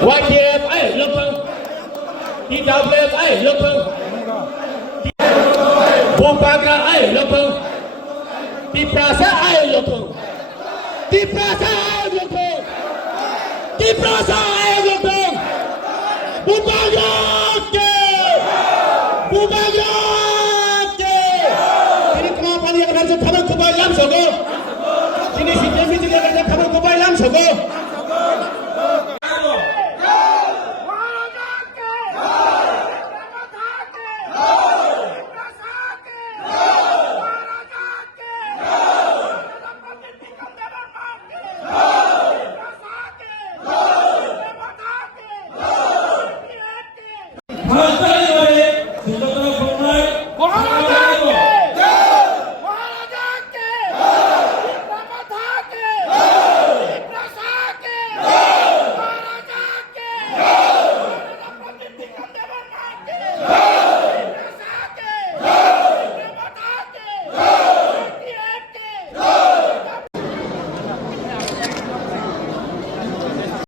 YTF ay lupeng TWF ay lupeng Bumpaga ay lupeng Diprasa ay lupeng Diprasa ay lupeng Diprasa ay lupeng Bumpaga ke Bumpaga ke Ini kenapa dia kerja kamu kubay lam sogo Ini si Jimmy dia kerja kamu kubay lam sogo